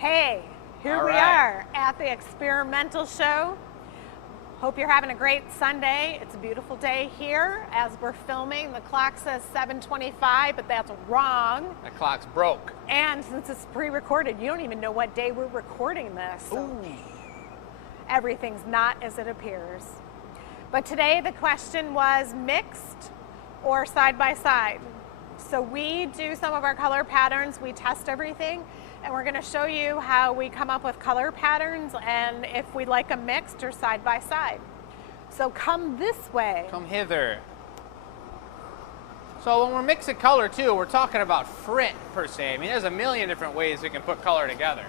Hey, here we are at the experimental show. Hope you're having a great Sunday. It's a beautiful day here as we're filming. The clock says 7:25, but that's wrong. That clock's broke. And since it's pre-recorded, you don't even know what day we're recording this. So everything's not as it appears. But today the question was mixed or side by side. So we do some of our color patterns, we test everything, and we're going to show you how we come up with color patterns and if we like them mixed or side by side. So come this way. Come hither. So when we're mixing color too, we're talking about frit per se. I mean, there's a million different ways we can put color together.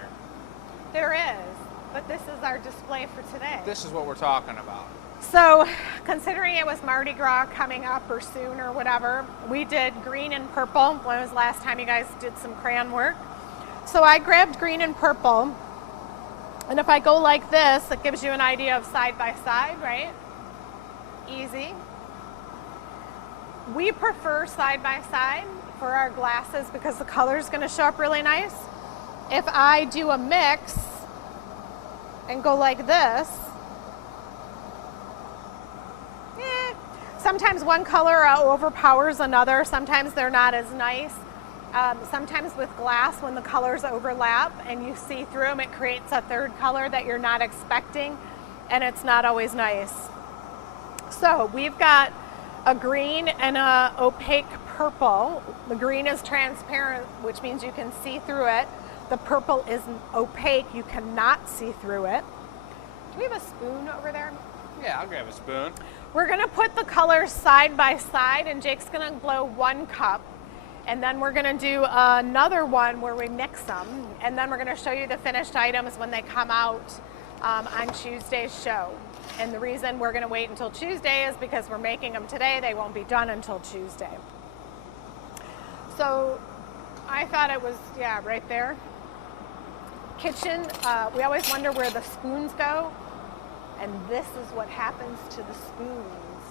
There is, but this is our display for today. This is what we're talking about. So considering it was Mardi Gras coming up or soon or whatever, we did green and purple. When was the last time you guys did some crayon work? So I grabbed green and purple, and if I go like this, it gives you an idea of side by side, right? Easy. We prefer side by side for our glasses because the color is going to show up really nice. If I do a mix and go like this, sometimes one color overpowers another. Sometimes they're not as nice. Sometimes with glass, when the colors overlap and you see through them, it creates a third color that you're not expecting, and it's not always nice. So we've got a green and a opaque purple. The green is transparent, which means you can see through it. The purple is opaque, you cannot see through it. Do we have a spoon over there? Yeah, I'll grab a spoon. We're gonna put the colors side by side, and Jake's gonna blow one cup. And then we're gonna do another one where we mix them. And then we're gonna show you the finished items when they come out on Tuesday's show. And the reason we're gonna wait until Tuesday is because we're making them today. They won't be done until Tuesday. So I thought it was, yeah, right there. Kitchen, we always wonder where the spoons go. And this is what happens to the spoons.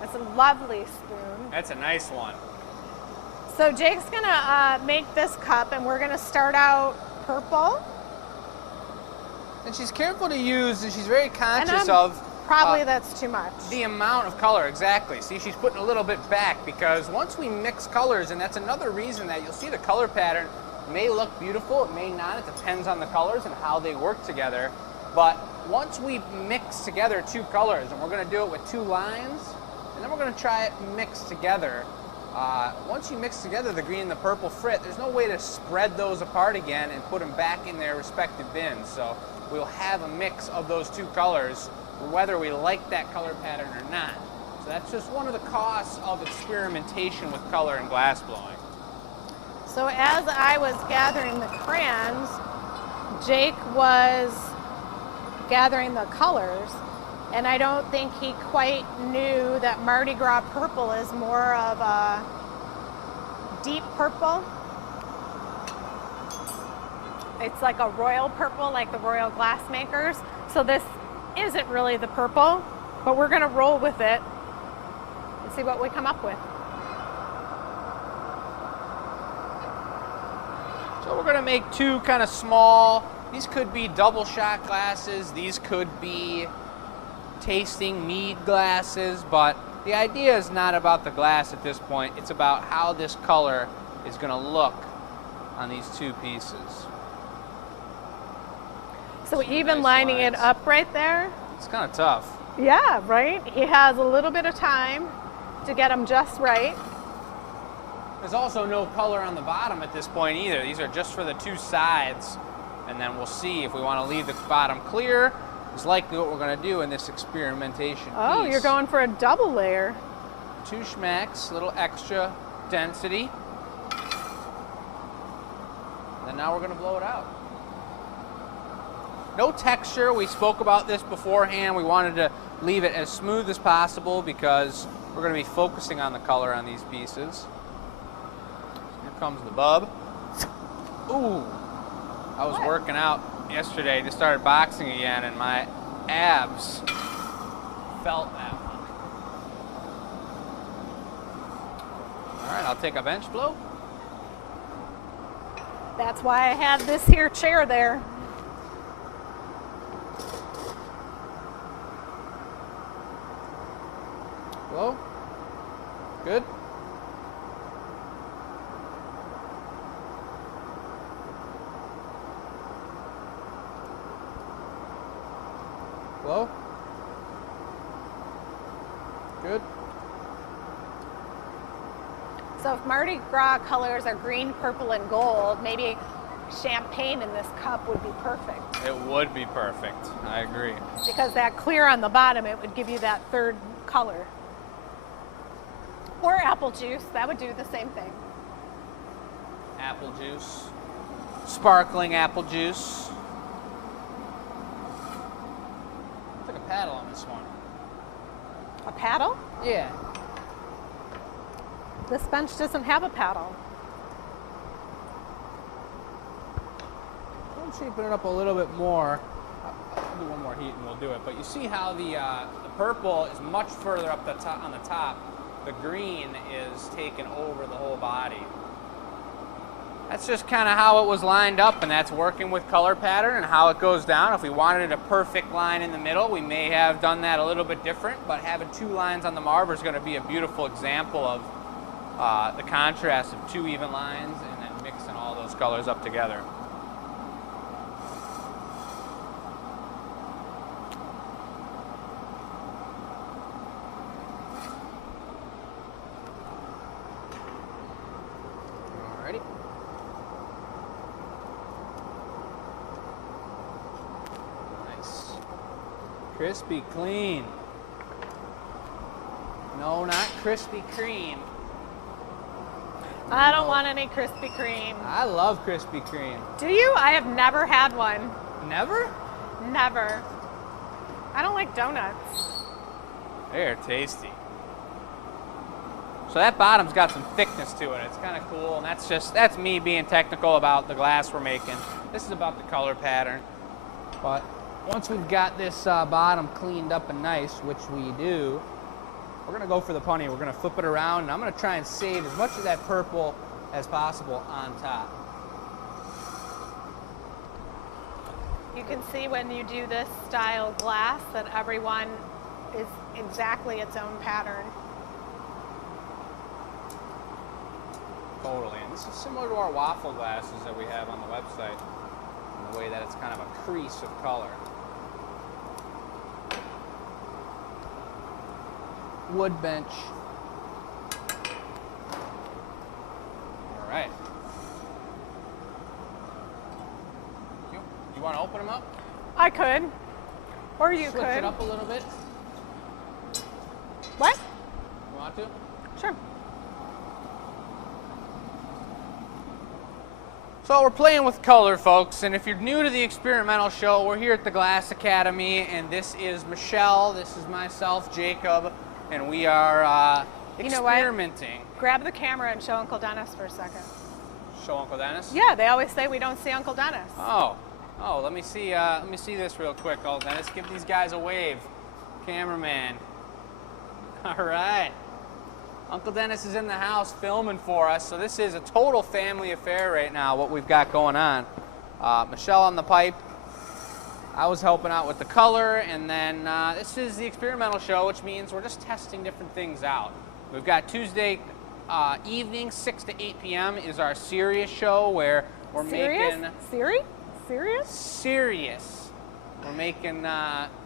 That's a lovely spoon. That's a nice one. So Jake's gonna make this cup, and we're gonna start out purple. And she's careful to use, and she's very conscious of probably that's too much. The amount of color, exactly. See, she's putting a little bit back because once we mix colors, and that's another reason that you'll see the color pattern may look beautiful, it may not. It depends on the colors and how they work together. But once we mix together two colors, and we're going to do it with two lines, and then we're going to try it mixed together. Once you mix together the green and the purple frit, there's no way to spread those apart again and put them back in their respective bins. So we'll have a mix of those two colors, whether we like that color pattern or not. So that's just one of the costs of experimentation with color and glass blowing. So as I was gathering the crayons, Jake was gathering the colors, and I don't think he quite knew that Mardi Gras purple is more of a deep purple. It's like a royal purple, like the royal glass makers. So this isn't really the purple, but we're gonna roll with it and see what we come up with. So we're gonna make two kind of small, these could be double shot glasses, these could be tasting mead glasses, but the idea is not about the glass at this point, it's about how this color is going to look on these two pieces. So even lining it up right there? It's kind of tough. Yeah, right? He has a little bit of time to get them just right. There's also no color on the bottom at this point either. These are just for the two sides, and then we'll see if we want to leave the bottom clear. Is likely what we're going to do in this experimentation Oh, piece. You're going for a double layer. Two schmacks, a little extra density. And now we're going to blow it out. No texture. We spoke about this beforehand. We wanted to leave it as smooth as possible because we're going to be focusing on the color on these pieces. Here comes the bub. Ooh, I was working out yesterday, just started boxing again, and my abs felt that one. All right, I'll take a bench blow. That's why I had this here chair there. Hello? Good? Hello? Good? So if Mardi Gras colors are green, purple, and gold, maybe champagne in this cup would be perfect. It would be perfect. I agree. Because that clear on the bottom, it would give you that third color. Or apple juice, that would do the same thing. Apple juice. Sparkling apple juice. It's like a paddle on this one. A paddle? Yeah. This bench doesn't have a paddle. I'm shaping it up a little bit more. I'll do one more heat and we'll do it. But you see how the purple is much further up the top on the top. The green is taken over the whole body. That's just kind of how it was lined up, and that's working with color pattern and how it goes down. If we wanted a perfect line in the middle, we may have done that a little bit different, but having two lines on the marble is going to be a beautiful example of the contrast of two even lines and then mixing all those colors up together. Alrighty. Nice. Crispy clean. No, not Krispy Kreme. I don't want any Krispy Kreme. I love Krispy Kreme. Do you? I have never had one. Never? Never. I don't like donuts. They're tasty. So that bottom's got some thickness to it. It's kind of cool, and that's me being technical about the glass we're making. This is about the color pattern. But once we've got this bottom cleaned up and nice, which we do, we're gonna go for the punny. We're gonna flip it around, and I'm gonna try and save as much of that purple as possible on top. You can see when you do this style glass that everyone is exactly its own pattern. Totally, and this is similar to our waffle glasses that we have on the website, in the way that it's kind of a crease of color. Wood bench. All right. You want to open them up? I could. Or you Switch could. it up a little bit. What? You want to? Sure. So we're playing with color, folks, and if you're new to the experimental show, we're here at the Glass Academy, and this is Michelle, this is myself, Jacob, and we are You know what? experimenting. Grab the camera and show Uncle Dennis for a second. Show Uncle Dennis? Yeah, they always say we don't see Uncle Dennis. Oh, let me see this real quick, Uncle Dennis. Give these guys a wave. Cameraman. All right. Uncle Dennis is in the house filming for us, so this is a total family affair right now, what we've got going on. Michelle on the pipe. I was helping out with the color, and then this is the experimental show, which means we're just testing different things out. We've got Tuesday evening, 6 to 8 p.m. is our serious show where we're making... Serious. We're making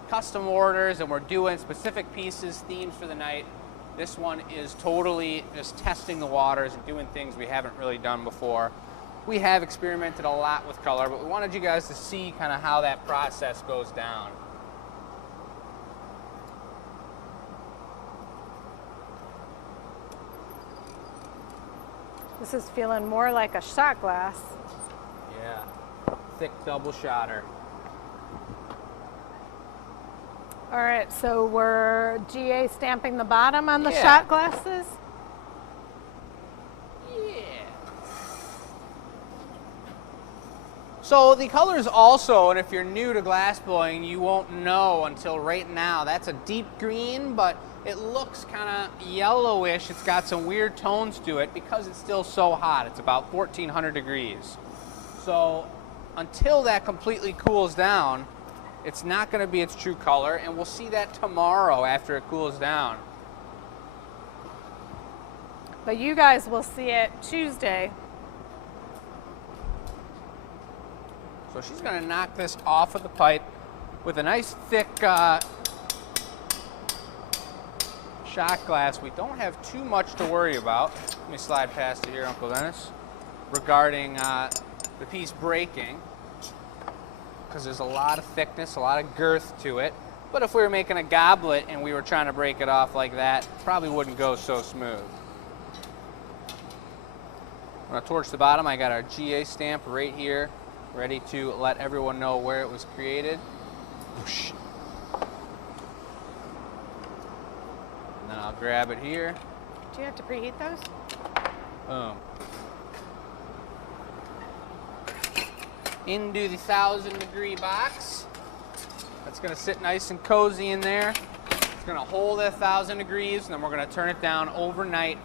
custom orders, and we're doing specific pieces, themes for the night. This one is totally just testing the waters and doing things we haven't really done before. We have experimented a lot with color, but we wanted you guys to see kind of how that process goes down. This is feeling more like a shot glass. Yeah, thick double shotter. All right, so we're GA stamping the bottom on the Yeah. shot glasses. Yeah. So the colors also, and if you're new to glass blowing, you won't know until right now. That's a deep green, but it looks kind of yellowish. It's got some weird tones to it because it's still so hot. It's about 1400 degrees. So until that completely cools down, it's not going to be its true color, and we'll see that tomorrow after it cools down. But you guys will see it Tuesday. So she's going to knock this off of the pipe with a nice thick shot glass. We don't have too much to worry about. Let me slide past it here, Uncle Dennis, regarding the piece breaking, because there's a lot of thickness, a lot of girth to it. But if we were making a goblet and we were trying to break it off like that, probably wouldn't go so smooth. I'm going to torch the bottom. I got our GA stamp right here, ready to let everyone know where it was created. Whoosh. And then I'll grab it here. Do you have to preheat those? Boom. Into the 1,000-degree box. That's going to sit nice and cozy in there. It's going to hold at 1,000 degrees, and then we're going to turn it down overnight.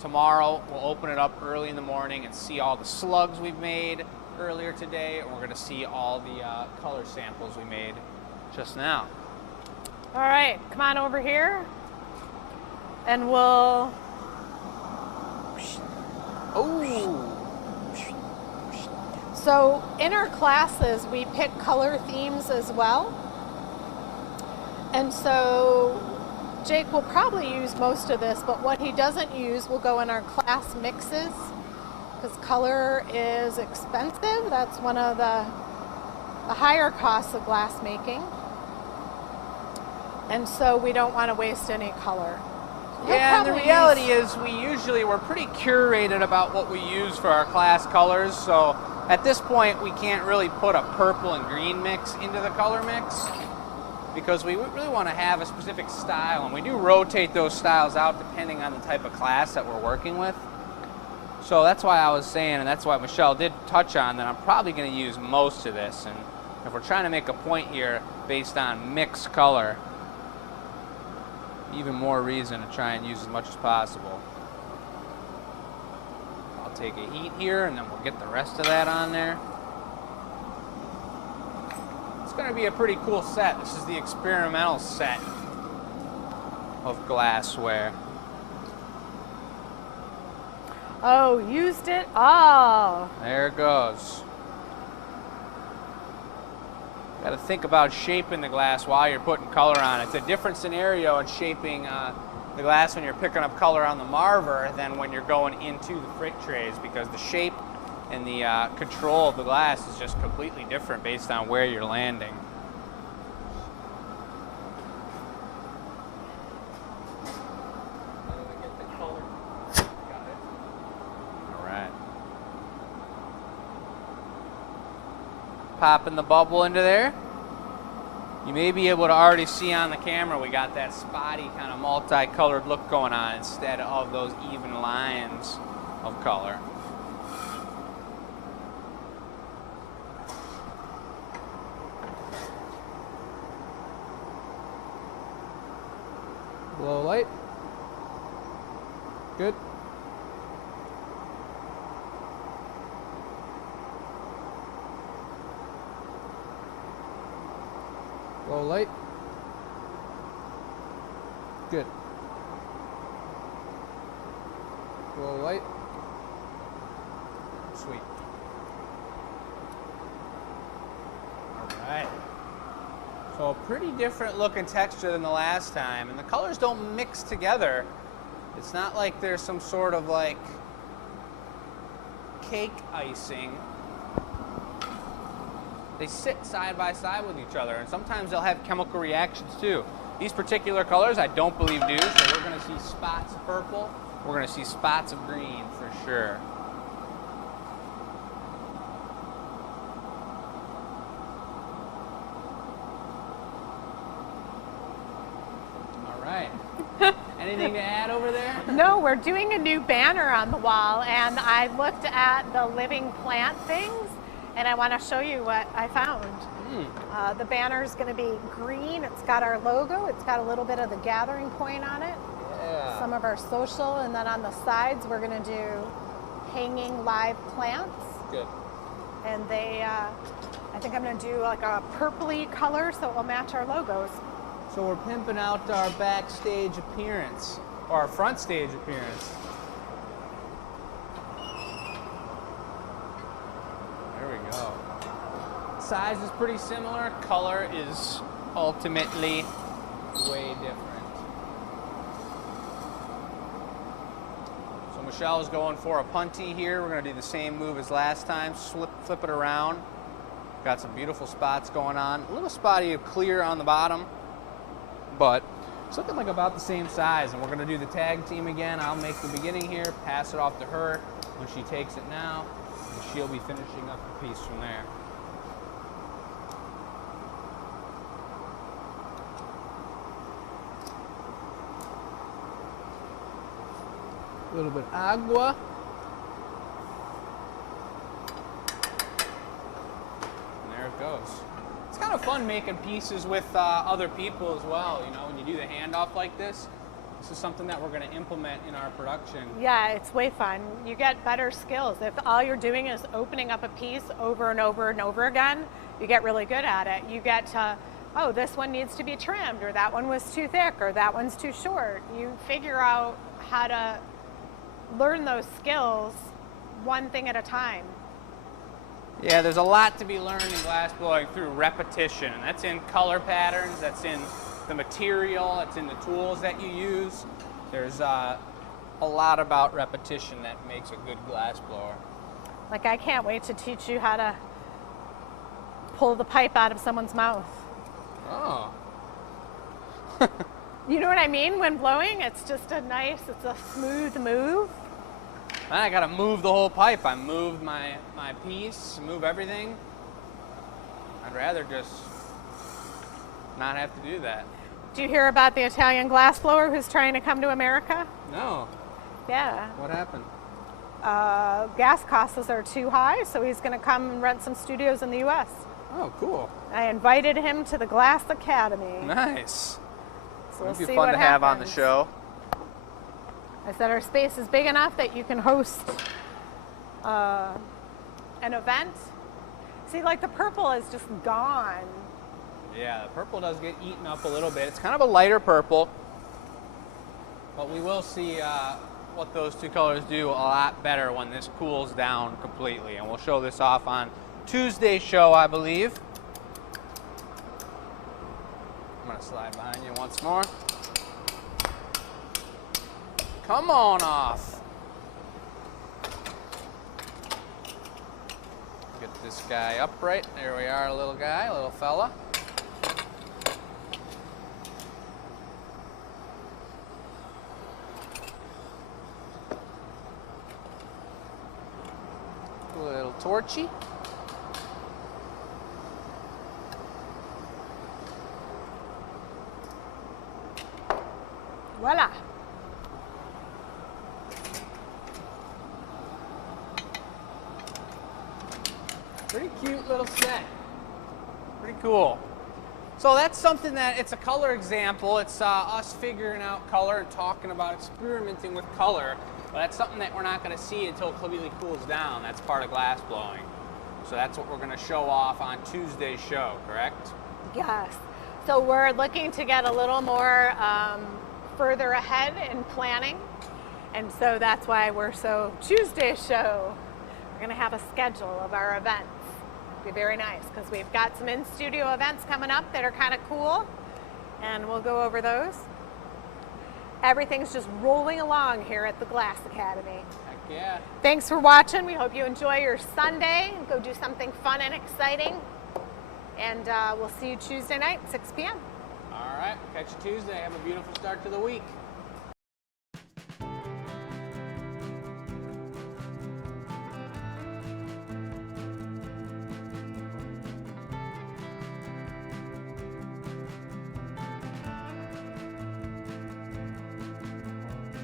Tomorrow, we'll open it up early in the morning and see all the slugs we've made earlier today, and we're going to see all the color samples we made just now. All right, come on over here, and we'll... Oh! So in our classes, we pick color themes as well. And so Jake will probably use most of this, but what he doesn't use will go in our class mixes, because color is expensive. That's one of the higher costs of glass making. And so we don't want to waste any color. Yeah, and the reality is we're pretty curated about what we use for our class colors, so at this point we can't really put a purple and green mix into the color mix because we really want to have a specific style, and we do rotate those styles out depending on the type of class that we're working with. So that's why I was saying, and that's why Michelle did touch on, that I'm probably going to use most of this, and if we're trying to make a point here based on mixed color, even more reason to try and use as much as possible. I'll take a heat here, and then we'll get the rest of that on there. It's going to be a pretty cool set. This is the experimental set of glassware. Oh, used it all. There it goes. Got to think about shaping the glass while you're putting color on it. It's a different scenario in shaping the glass when you're picking up color on the Marver than when you're going into the frit trays, because the shape and the control of the glass is just completely different based on where you're landing. All right. Popping the bubble into there. You may be able to already see on the camera we got that spotty kind of multicolored look going on instead of those even lines of color. Low light. Good. Low light. Good. Low light. Sweet. All right. So a pretty different look and texture than the last time, and the colors don't mix together. It's not like there's some sort of like cake icing. They sit side by side with each other, and sometimes they'll have chemical reactions too. These particular colors I don't believe do, so we're going to see spots of purple, we're going to see spots of green for sure. All right. Anything to add over there? No, we're doing a new banner on the wall, and I looked at the living plant things, and I want to show you what I found. The banner is going to be green. It's got our logo. It's got a little bit of the gathering point on it. Yeah. Some of our social, and then on the sides we're going to do hanging live plants. Good. And they, I think I'm gonna do like a purpley color so it will match our logos. So we're pimping out our backstage appearance, or our front stage appearance. There we go. Size is pretty similar. Color is ultimately way different. So Michelle's going for a punty here. We're going to do the same move as last time. Flip it around. Got some beautiful spots going on. A little spotty of clear on the bottom, but it's looking like about the same size. And we're going to do the tag team again. I'll make the beginning here, pass it off to her when she takes it now, and she'll be finishing up the piece from there. A little bit agua. And there it goes. It's kind of fun making pieces with other people as well. You know, when you do the handoff like this, this is something that we're going to implement in our production. Yeah, it's way fun. You get better skills. If all you're doing is opening up a piece over and over and over again, you get really good at it. You get to, oh, this one needs to be trimmed, or that one was too thick, or that one's too short. You figure out how to learn those skills one thing at a time. Yeah, there's a lot to be learned in glass blowing through repetition, and that's in color patterns, that's in the material, that's in the tools that you use. There's a lot about repetition that makes a good glass blower. Like, I can't wait to teach you how to pull the pipe out of someone's mouth. Oh. You know what I mean? When blowing, it's just it's a smooth move. I gotta move the whole pipe. I moved my piece, move everything. I'd rather just not have to do that. Do you hear about the Italian glass blower who's trying to come to America? No. Yeah. What happened? Gas costs are too high, so he's going to come and rent some studios in the U.S. Oh, cool. I invited him to the Glass Academy. Nice. So we'll It'd be see fun what to have on the happens. show. I said our space is big enough that you can host an event. See, like the purple is just gone. Yeah, the purple does get eaten up a little bit. It's kind of a lighter purple, but we will see what those two colors do a lot better when this cools down completely. And we'll show this off on Tuesday's show, I believe. I'm gonna slide behind you once more. Come on off. Get this guy upright. There we are, little guy, little fella. Little torchy. Voila. Pretty cute little set. Pretty cool. So that's something that, it's a color example. It's us figuring out color and talking about experimenting with color. But that's something that we're not going to see until it completely cools down. That's part of glass blowing. So that's what we're going to show off on Tuesday's show, correct? Yes. So we're looking to get a little more further ahead in planning. And so that's why we're so Tuesday's show. We're going to have a schedule of our events. It'll be very nice because we've got some in-studio events coming up that are kind of cool. And we'll go over those. Everything's just rolling along here at the Glass Academy. Heck yeah. Thanks for watching. We hope you enjoy your Sunday. Go do something fun and exciting. And we'll see you Tuesday night, 6 p.m. All right. Catch you Tuesday. Have a beautiful start to the week.